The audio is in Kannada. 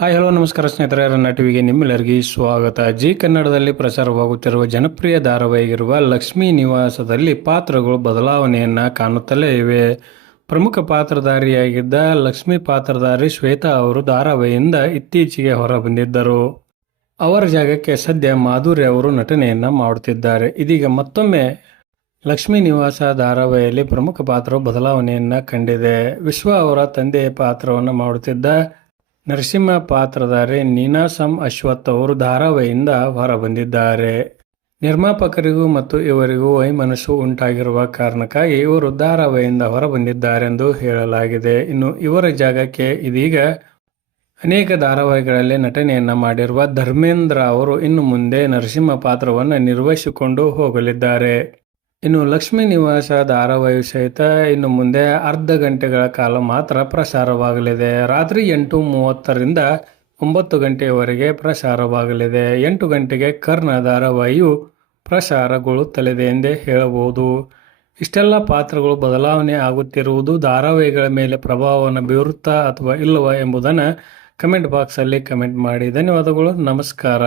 ಹಾಯ್, ಹಲೋ, ನಮಸ್ಕಾರ ಸ್ನೇಹಿತರೆ ರನ್ನ ಟಿವಿಗೆ ನಿಮ್ಮೆಲ್ಲರಿಗೂ ಸ್ವಾಗತ. ಜಿ ಕನ್ನಡದಲ್ಲಿ ಪ್ರಸಾರವಾಗುತ್ತಿರುವ ಜನಪ್ರಿಯ ಧಾರಾವಾಹಿಗಿರುವ ಲಕ್ಷ್ಮೀ ನಿವಾಸದಲ್ಲಿ ಪಾತ್ರಗಳು ಬದಲಾವಣೆಯನ್ನು ಕಾಣುತ್ತಲೇ ಇವೆ. ಪ್ರಮುಖ ಪಾತ್ರಧಾರಿಯಾಗಿದ್ದ ಲಕ್ಷ್ಮಿ ಪಾತ್ರಧಾರಿ ಶ್ವೇತಾ ಅವರು ಧಾರಾವಾಹಿಯಿಂದ ಇತ್ತೀಚೆಗೆ ಹೊರಬಂದಿದ್ದರು. ಅವರ ಜಾಗಕ್ಕೆ ಸದ್ಯ ಮಾಧುರಿ ಅವರು ನಟನೆಯನ್ನು ಮಾಡುತ್ತಿದ್ದಾರೆ. ಇದೀಗ ಮತ್ತೊಮ್ಮೆ ಲಕ್ಷ್ಮೀ ನಿವಾಸ ಧಾರಾವಾಹಿಯಲ್ಲಿ ಪ್ರಮುಖ ಪಾತ್ರವು ಬದಲಾವಣೆಯನ್ನು ಕಂಡಿದೆ. ವಿಶ್ವ ಅವರ ತಂದೆಯ ಪಾತ್ರವನ್ನು ಮಾಡುತ್ತಿದ್ದ ನರಸಿಂಹ ಪಾತ್ರಧಾರಿ ನೀನಾಸಂ ಅಶ್ವಥ್ ಅವರು ಧಾರಾವಾಹಿಯಿಂದ ಹೊರಬಂದಿದ್ದಾರೆ. ನಿರ್ಮಾಪಕರಿಗೂ ಮತ್ತು ಇವರಿಗೂ ವೈಮನಸ್ಸು ಉಂಟಾಗಿರುವ ಕಾರಣಕ್ಕಾಗಿ ಇವರು ಧಾರಾವಾಹಿಯಿಂದ ಹೊರಬಂದಿದ್ದಾರೆಂದು ಹೇಳಲಾಗಿದೆ. ಇನ್ನು ಇವರ ಜಾಗಕ್ಕೆ ಇದೀಗ ಅನೇಕ ಧಾರಾವಾಹಿಗಳಲ್ಲಿ ನಟನೆಯನ್ನು ಮಾಡಿರುವ ಧರ್ಮೇಂದ್ರ ಅವರು ಇನ್ನು ಮುಂದೆ ನರಸಿಂಹ ಪಾತ್ರವನ್ನು ನಿರ್ವಹಿಸಿಕೊಂಡು ಹೋಗಲಿದ್ದಾರೆ. ಇನ್ನು ಲಕ್ಷ್ಮೀ ನಿವಾಸ ಧಾರಾವಾಹಿ ಸಹಿತ ಇನ್ನು ಮುಂದೆ ಅರ್ಧ ಗಂಟೆಗಳ ಕಾಲ ಮಾತ್ರ ಪ್ರಸಾರವಾಗಲಿದೆ. ರಾತ್ರಿ ಎಂಟು ಮೂವತ್ತರಿಂದ ಒಂಬತ್ತು ಗಂಟೆಯವರೆಗೆ ಪ್ರಸಾರವಾಗಲಿದೆ. ಎಂಟು ಗಂಟೆಗೆ ಕರ್ಣ ಧಾರಾವಾಹಿಯು ಪ್ರಸಾರಗೊಳ್ಳುತ್ತಲಿದೆ ಎಂದೇ ಹೇಳಬಹುದು. ಇಷ್ಟೆಲ್ಲ ಪಾತ್ರಗಳು ಬದಲಾವಣೆ ಆಗುತ್ತಿರುವುದು ಧಾರಾವಾಹಿಗಳ ಮೇಲೆ ಪ್ರಭಾವವನ್ನು ಬೀರುತ್ತಾ ಅಥವಾ ಇಲ್ಲವಾ ಎಂಬುದನ್ನು ಕಮೆಂಟ್ ಬಾಕ್ಸಲ್ಲಿ ಕಮೆಂಟ್ ಮಾಡಿ. ಧನ್ಯವಾದಗಳು, ನಮಸ್ಕಾರ.